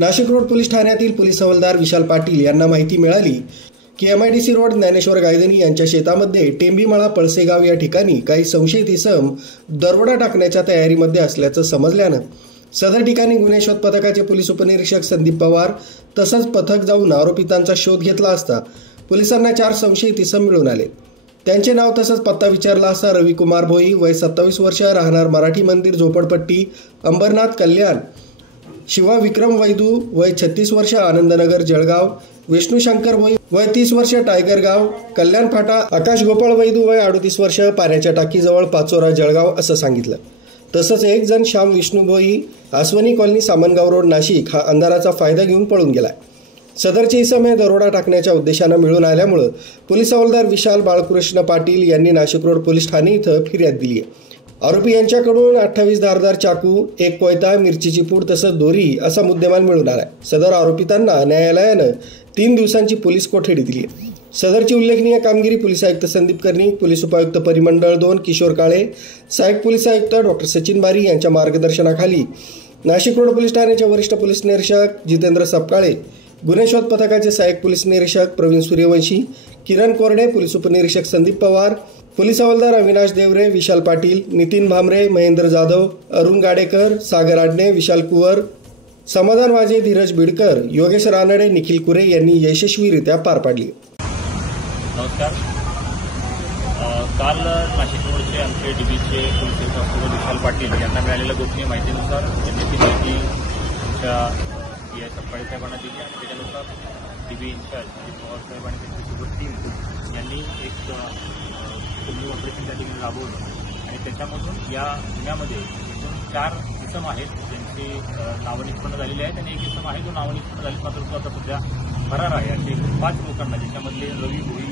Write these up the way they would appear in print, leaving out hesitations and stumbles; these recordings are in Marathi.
नाशिक रोड पोलीस ठाण्यातील पोलीस हवालदार विशाल पाटील यांना माहिती मिळाली की MIDC रोड ज्ञानेश्वर गायधनी यांच्या शेतामध्ये टेंबीमळा पळसेगाव या ठिकाणी काही संशयित इसम दरोडा टाकण्याच्या तयारीमध्ये असल्याचं समजल्यानं सदर ठिकाणी गुन्हे शोध पथकाचे पोलीस उपनिरीक्षक संदीप पवार तसंच पथक जाऊन आरोपितांचा शोध घेतला असता पोलिसांना 4 संशयित इसम मिळून आले। त्यांचे नाव तसंच पत्ता विचारला असता रविकुमार भोई वय 27 वर्ष राहणार मराठी मंदिर झोपडपट्टी अंबरनाथ कल्याण, शिवा विक्रम वैदू वय 36 वर्ष आनंदनगर जळगाव, विष्णू शंकर भोई वय 30 वर्ष टायगरगाव कल्याण फाटा, आकाश गोपाळ वैदू वय 38 वर्ष पाण्याच्या टाकीजवळ पाचोरा जळगाव असं सांगितलं। तसंच एक जण श्याम विष्णू भोई आसवनी कॉलनी सामनगाव रोड नाशिक हा अंधाराचा फायदा घेऊन पळून गेलाय। सदरचे इसम हे दरोडा टाकण्याच्या उद्देशानं मिळून आल्यामुळे पोलीस हवालदार विशाल बाळकृष्ण पाटील यांनी नाशिक रोड पोलीस ठाणे इथं फिर्याद दिली आहे। आरोपी यांच्याकडून 28 धारदार चाकू, 1 कोयता, मिरचीची पूड तसंच दोरी असा मुद्देमाल मिळून आलाय। सदर आरोपितांना न्यायालयानं 3 दिवसांची पोलीस कोठडी दिली आहे। सदरची उल्लेखनीय कामगिरी पोलीस आयुक्त संदीप कर्णिक, पोलीस उपायुक्त परिमंडळ 2 किशोर काळे, सहाय्यक पोलीस आयुक्त डॉ. सचिन बारी यांच्या मार्गदर्शनाखाली नाशिक रोड पोलीस ठाण्याचे वरिष्ठ पोलीस निरीक्षक जितेंद्र सपकाळे, गुन्हे शोध पथकाचे सहाय्यक पोलीस निरीक्षक प्रवीण सूर्यवंशी, किरण कोरडे, पोलीस उपनिरीक्षक संदीप पवार, पोलीस हवालदार अविनाश देवरे, विशाल पाटील, नितीन भामरे, महेंद्र जाधव, अरुण गाडेकर, सागर आडणे, विशाल कुवर, समाधान वाजे, धीरज बिडकर, योगेश रानडे, निखिल कुरे यांनी यशस्वीरित्या पार पाडली। नमस्कार। काल नाशिक रोडचे आमचे डीबीचे पोलीस ऑफिसर विशाल पाटील यांना मिळालेल्या गोपनीय माहितीनुसार त्यांनी ती माहिती सपकाळे साहेबांना दिली आणि त्याच्यानुसार डीबी इन्चार्ज पवार साहेब आणि त्यांच्यासोबत टीम यांनी एक कुंभी ऑपरेशन त्या ठिकाणी राबवलं आणि त्याच्यामधून या गुन्ह्यामध्ये एकूण 4 इसम आहेत ज्यांची नावं निष्पन्न झालेली आहेत आणि एक इसम आहे जो नावं निष्पन्न झाली मात्र तो आता सध्या फरार आहे। असे 5 लोकांना ज्याच्यामधले रवी भोई,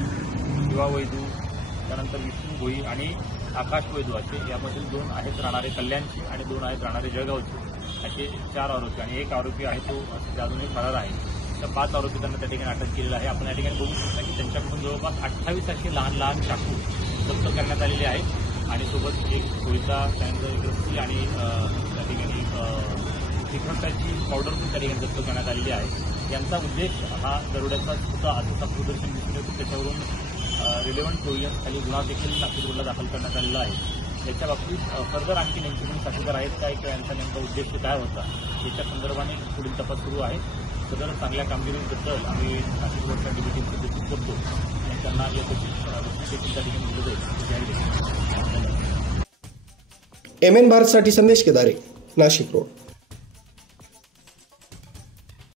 शिवा वैदू, त्यानंतर विष्णू भोई आणि आकाश वैदू असे यामधील 2 आहेत राहणारे कल्याणचे आणि 2 आहेत राहणारे जळगावचे असे 4 आरोपी आणि 1 आरोपी आहे तो अजूनही फरार आहे। तर 5 आरोपितांना त्या ठिकाणी अटक केलेलं आहे। आपण या ठिकाणी बघू शकता की त्यांच्याकडून जवळपास 28 असे लहान लहान चाकू जप्त करण्यात आलेले आहेत आणि सोबत एक कोयता, त्यानंतर एक रस्सी आणि त्या ठिकाणी तिखटाची पावडर पण त्या ठिकाणी जप्त करण्यात आलेली आहे। यांचा उद्देश हा दरोड्याचा होता असं प्रदर्शन दिसून येतं। त्याच्यावरून रिलेव्हंट प्रोव्हिजन खाली गुन्हा देखील नाशिक रोडला दाखल करण्यात आलेला आहे। याच्या बाबतीत फर्दर आणखी नेमकी पण साक्षीदार आहेत काय किंवा यांचा नेमका उद्देश काय होता याच्या संदर्भाने पुढील तपास सुरू आहे। सदर चांगल्या कामगिरीबद्दल आम्ही नाशिक रोडच्या डीबी टीमचं कौतुक करतो आणि त्यांना या देखील त्या ठिकाणी दिलं जाईल। MN भारतसाठी संदेश केदारे, नाशिक रोड।